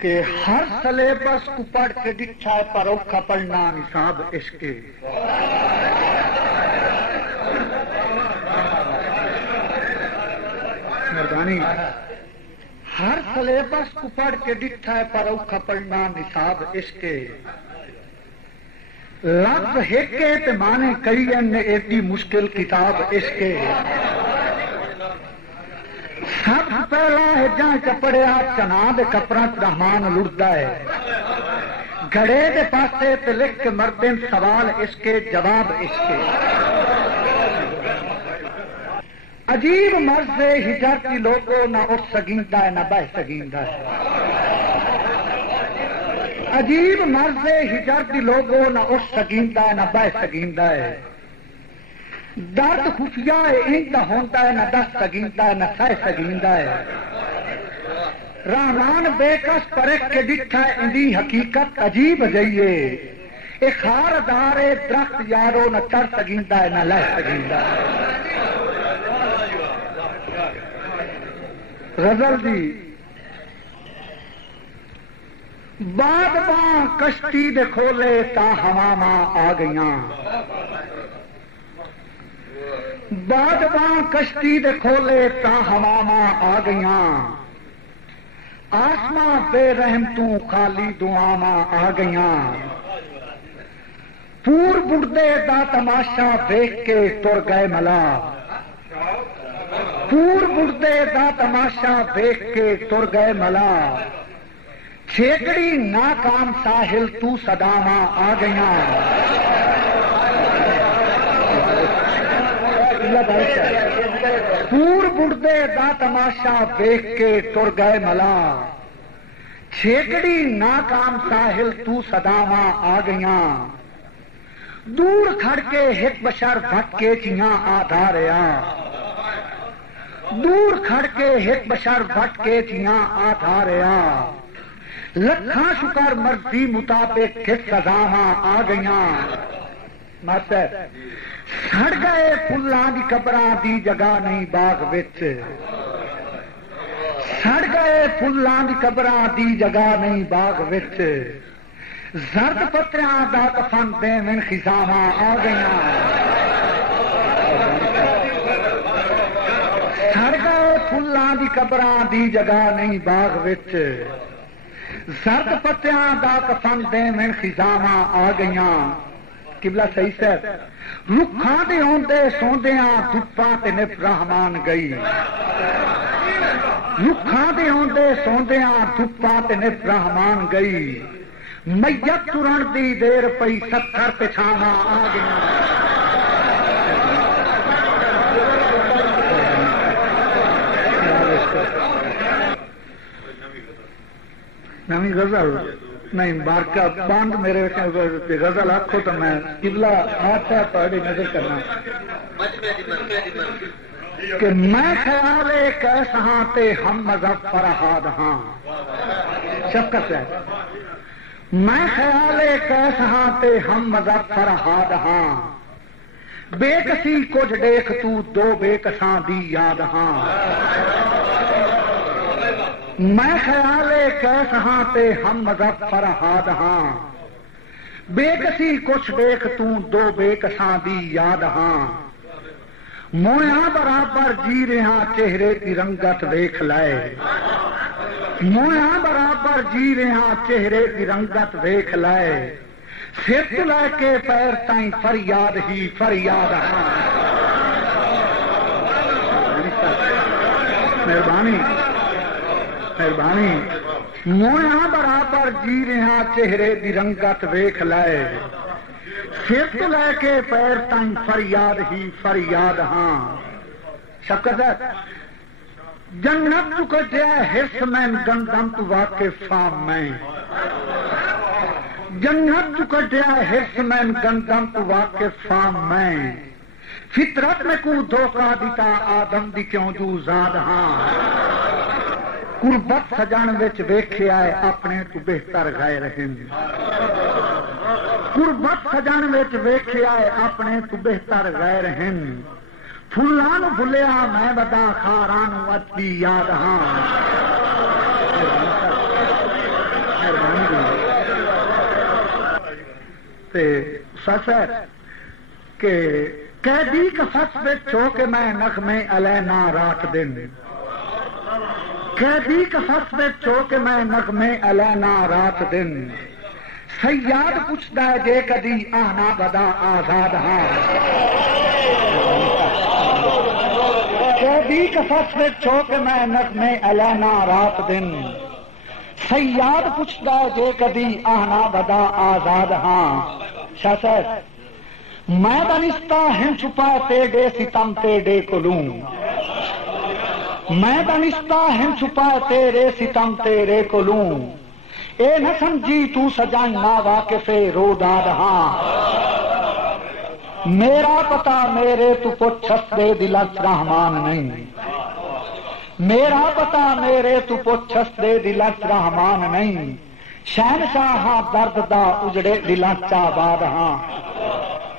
کہ ہر سلیبس کو پڑھ کے ڈٹھا ہے پر اوکھا پڑھنا نصاب عشق مہربانی ہر سلیبس کو پڑھ کے ڈٹھا ہے پر اوکھا پڑھنا نصاب عشق لفظ ہیکے تے مانے کئی نے ایڈی مشکل کتاب عشق سب پہلا ہے جہاں چپڑیا چنا دے کپڑا رحمان لڑتا ہے گھڑے دے پاسے تے لکھ کے مردن سوال عشق جواب عشق عجیب مرض سے ہجر کی لوگوں نہ اٹھ سکیندا ہے نہ بہ سکیندا ہے عجیب مرض سے ہجر کی لوگوں نہ اٹھ سکیندا ہے نہ بہ سکیندا ہے درد خفیہ انتا ہوتا ہے نہ دس سکیندا ہے نہ سہ سکیندا ہے رحمان بے کس پرکھ کے ڈٹھا ہے اندی حقیقت عجیب جائیے ایک خار دارے درخت یارو نہ چڑھ سکیندا ہے نہ لہ سکیندا ہے غزل دی بعد باں کشتی دے کھولے تا ہواواں آ گئیاں بعد باں کشتی دے کھولے تا ہواواں آ گئیاں آسماں بے رحم تو خالی دعاواں آ گئیاں پور بڑدے دا تماشا دیکھ کے تر گئے ملا پور بڑدے دا تماشا دیکھ کے تر گئے ملا چھیکڑی ناکام ساحل تو صداواں آ گئیاں پور بڑدے دا تماشا دیکھ کے تر گئے ملا چھیکڑی ناکام ساحل تو صداواں آ گئیاں دور کھڑ کے ہک بشر بھٹ کے چیاں آدھا رہا دور کھڑ کے ہک بشر بھٹ کے چیاں آدھا رہا لکھاں شکر مرضی مطابق کس سزاواں آ گئیاں ماسٹر سڑ گئے پھلاں دی قبراں دی جگہ نہیں باغ وچ سڑ گئے پھلاں دی قبراں دی جگہ نہیں باغ وچ زرد پتریاں دا کفن دیویں خزاواں آ گئیاں سڑ گئے پھلاں دی قبراں دی جگہ نہیں باغ وچ زرد پتیاں دا کفن دیویں خزاواں آ گئیاں قبلہ صحیح سے رکھاں دے ہوندے سوندیاں دھپاں تے نف رحمان گئی رکھاں دے ہوندے سوندیاں دھپاں تے نف رحمان گئی میت ترن دی دیر پئی 70 پچھاواں آ گئیاں نمی غزل نہیں بارکہ باندھ میرے غزل آکھو تو میں قبلہ آتا پڑھی نظر کرنا کہ میں خیال ایک ایسا ہاں تے ہم مذہب فرہاد ہاں شفقت ہے میں خیال ایک ایسا ہاں تے ہم مذہب فرہاد ہاں بے کسی کچھ دیکھ تو دو بے کساں دی یاد ہاں میں خیال کیس ہاں تے ہم مذہب فرہاد ہاں بے کسی کچھ دیکھ تو دو بے کساں دی یاد ہاں مویاں برابر جی رہا چہرے کی رنگت دیکھ لائے مویاں برابر جی رہا چہرے کی رنگت دیکھ لائے سر لے کے پیر تائیں فریاد ہی فریاد ہاں مہربانی مہربانی مویاں برابر جی رہا چہرے دی رنگت ویکھ لائے سر تو لے کے پیر تائیں فریاد ہی فریاد ہاں شفقت جنت تو کٹیا حص میں گندم تو واقف فام میں جنت تو کٹیا حص میں گندم تو واقف فام میں فطرت میں کو دھوکہ دیتا آدم دی کیوں جو زاد ہاں قربت سجان وچ ویکھیا ہے اپنے تو بہتر غیر ہند قربت سجان وچ ویکھیا ہے اپنے تو بہتر غیر ہند پھلان بھلیا میں بدا خاران اچھی یاد ہاں سچ ہے کہ قیدی قفس وچ ہو کے میں نغمے علینا رات دن، قیدی قفس وچ ہو کے میں نغمے علینا رات دن، سیاد پوچھدا ہے جے کدی آنا بدا آزاد ہاں، قیدی قفس وچ ہو کے میں نغمے علینا رات دن، سیاد پوچھدا ہے جے کدی آنا بدا آزاد ہاں۔ شاہ صاحب میں دانستہ ہیں چھپا تیرے ستم تیرے کولوں، میں دانستہ ہیں چھپا تیرے ستم تیرے کولوں، اے نہ سمجھی تو سجائیں نا واقف روداد ہاں، میرا پتا میرے تو پوچھس دے دلچ رحمان نہیں، میرا پتا میرے تو پوچھس دے دلچ رحمان نہیں، شہنشاہ ہاں درد دا اجڑے دلچ آباد ہاں،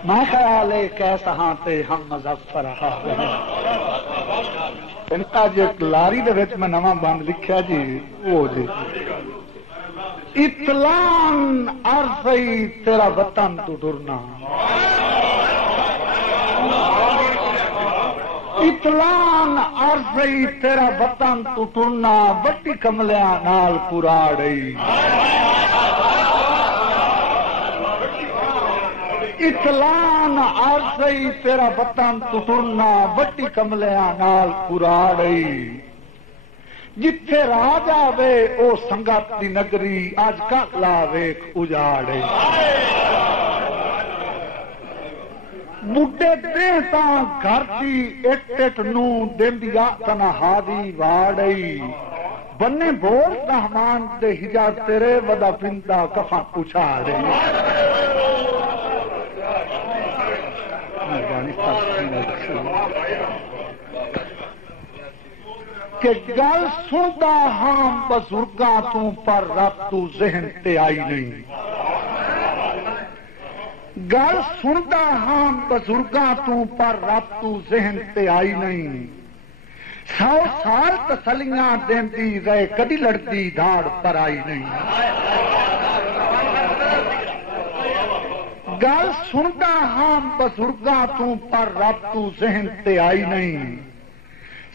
میں خیال کیسا ہاں تے ہم مظفر ہاں۔ اج ایک لاری دے وچ میں نواں بند لکھیا جی، وہ جی اطلان عرضی تیرا وطن تو ڈرنا، اطلان عرضی تیرا وطن تو ٹرنا، وٹی کملیاں نال کراڑی، اطلان عرضی تیرا وطن تو ٹرنا، وٹی کملیاں نال کراڑی، جتھے راج آوے او سنگت دی نگری، اج کل آوے اجاڑے، بڈے دے تاں گھر دی اٹ اٹ نو دیندیا تنہا دی واڑی، بنے بول رحمان دے ہجا تیرے ودا پندا کفاں پچھاڑے۔ کہ گل سندا ہاں بزرگاں تو پر رب تو ذہن تے آئی نہیں، گل سندا ہاں بزرگاں تو پر رب تو ذہن تے آئی نہیں، 100 سال تسلیاں دیندی رہے کدی لڑتی دھاڑ پر آئی نہیں، گل سندا ہاں بزرگاں تو پر رب تو ذہن تے آئی نہیں،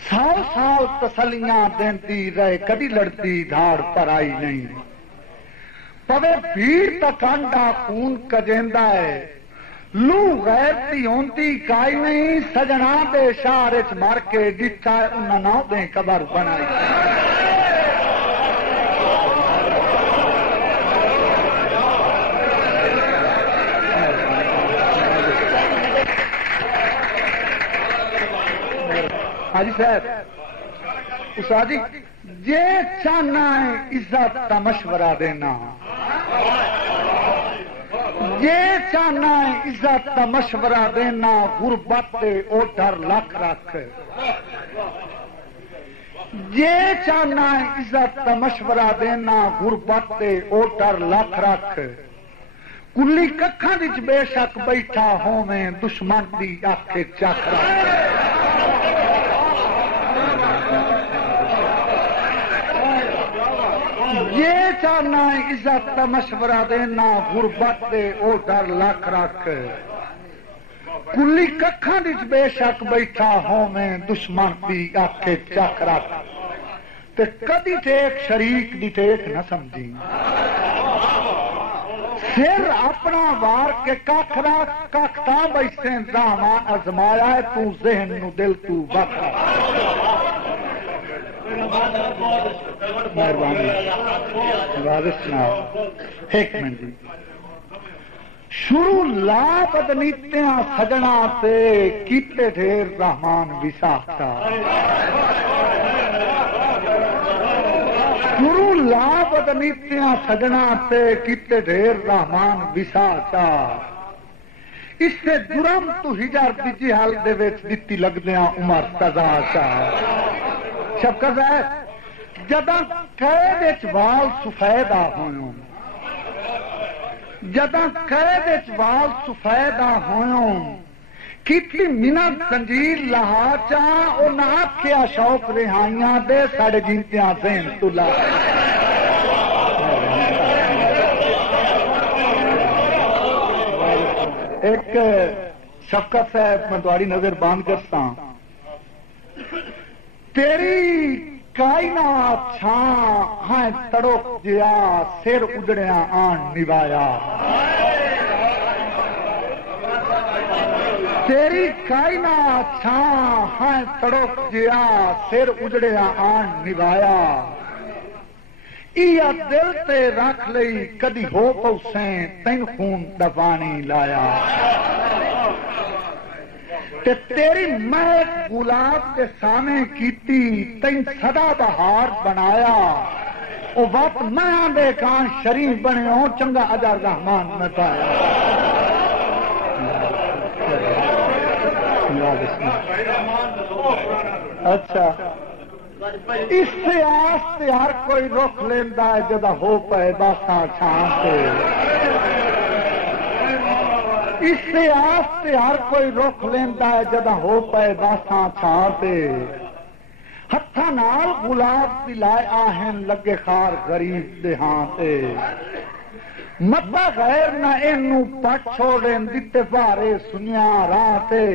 100 سال تسلیاں دیندی رہے کدی لڑتی دھاڑ پر آئی نہیں، پوے بھیڑ تک انڈا خون کجیندا ہے، لو غیر دی ہوندی کائی نہیں، سجنا دے شہر وچ مر کے ڈٹھا انہاں نہ دے قبر بنائی۔ حاجی صاحب استادی جے چاہنا ہے عزت کا مشورہ دینا، جے چاہنا ہے عزت کا مشورہ دینا، غربت او ڈر لکھ رکھ، جے چاہنا ہے عزت کا مشورہ دینا، غربت او ڈر لکھ رکھ، کلی ککھاں وچ بے شک بیٹھا ہوویں، دشمن دی اکھ چکھ رکھ، یہ چاہنا ہے عزت کا مشورہ دینا، غربت دے او ڈر لکھ رکھ، کلی ککھاں وچ بے شک بیٹھا ہوویں، دشمن دی اکھ چکھ رکھ، تے کدی ٹیک شریک دی ٹیک نہ سمجھی، سر اپنا وار کے ککھ رکھ، ککھ تاں بیسیں راواں ازمایا ہے، تو ذہن نو دل تو بکھا۔ مہربانی ایک منٹ جی، شروع لا بدنیتیاں سجنا تے کیتے ڈھیر رحمان وساختا، شروع لا بدنیتیاں سجنا تے کیتے ڈھیر رحمان وساختا، اس سے جرم تو ہجار دی حال دے وچ دتی لگدیاں عمر سزا چاہ۔ شفقت ہے جداں قید وچ وال سفید آ ہویوں، جداں قید وچ وال سفید آ ہویوں، کیتی منت زنجیر لہا چا، او نہ آکھیا شوق رہائیاں دے ساڑے جینتیاں ذہن تلا۔ ایک شفقت صاحب میں تمہاری نظر باندھ کرتا ہوں، تیری کائنات چھاں ہاں تڑک جیا سر اجڑیا آن نوایا، تیری کائنات چھاں ہاں تڑک جیا سر اجڑیا آن نوایا، یا دل تے رکھ لئی کدی ہو پوسیں تین خون دا پانی لایا، تے تیری مہک گلاب کے سامنے کیتی تین سدا بہار بنایا، او وقت میں آندے کان شریف بنے ہوں چنگا اجر رحمان میں پایا۔ اچھا اس سے آس تے ہر کوئی رخ لینا ہے جدا ہو پائے باساں چھان سے، اس سے آس تے ہر کوئی رخ لینا ہے جدا ہو پائے باساں چھان سے، ہتھاں نال گلاب پلائے آہن لگے خار غریب دے ہاں تے، متا غیر نہ اینو پٹ چھوڑیں دتے بارے سنیا راہ تے،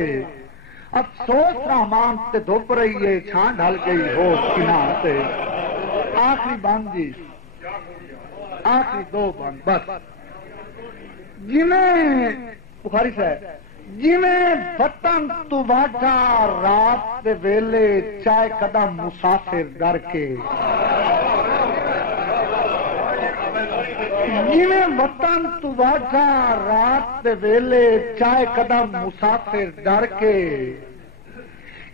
افسوس رحمان تے دھوپ رہی ہے چھان ڈھل گئی ہو کنار تے۔ آخری بند جی، آخری دو بند بس۔ جنہیں بخاری صاحب جنہیں وطن تو واٹا رات دے ویلے چائے قدم مسافر ڈر کے، جنہیں وطن تو واٹا رات دے ویلے چائے قدم مسافر ڈر کے،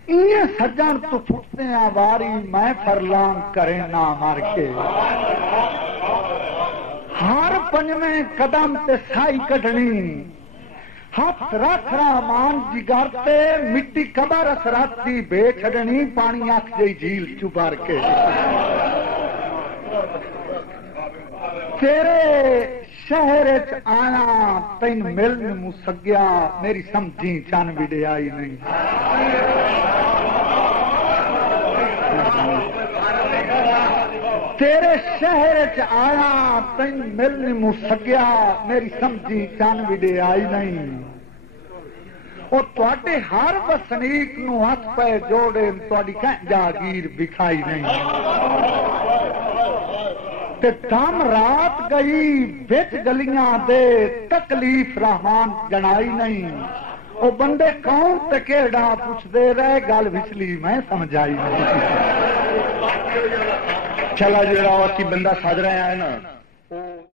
انہیں سجن تو پھٹتے ہیں واری میں فرلان کریں نہ مر کے، ہر پنجویں قدم تے سائی کٹنی، ہاتھ رکھ رحمان جگر تے مٹی قبر اسراتی بے چھڑنی، پانی آکھ جئی جھیل چبار کے، تیرے شہر آیا تین ملن مسگیا میری سمجھی چان بھی آئی نہیں، تیرے شہر آیا تین ملن مسگیا میری سمجھی چان بھی آئی نہیں، اور تواڈے ہر وسنیک نو ہاتھ پہ جوڑے تواڈی کہیں جاگیر بکھائی نہیں، تے دم رات گئی بچ گلیاں دے تکلیف رحمان جنائی نہیں، او بندے کون تے کیڑا پوچھ دے رہے گل وچلی میں سمجھائی نہیں۔ چلا جو راوت کی بندہ ساج رہے ہیں نا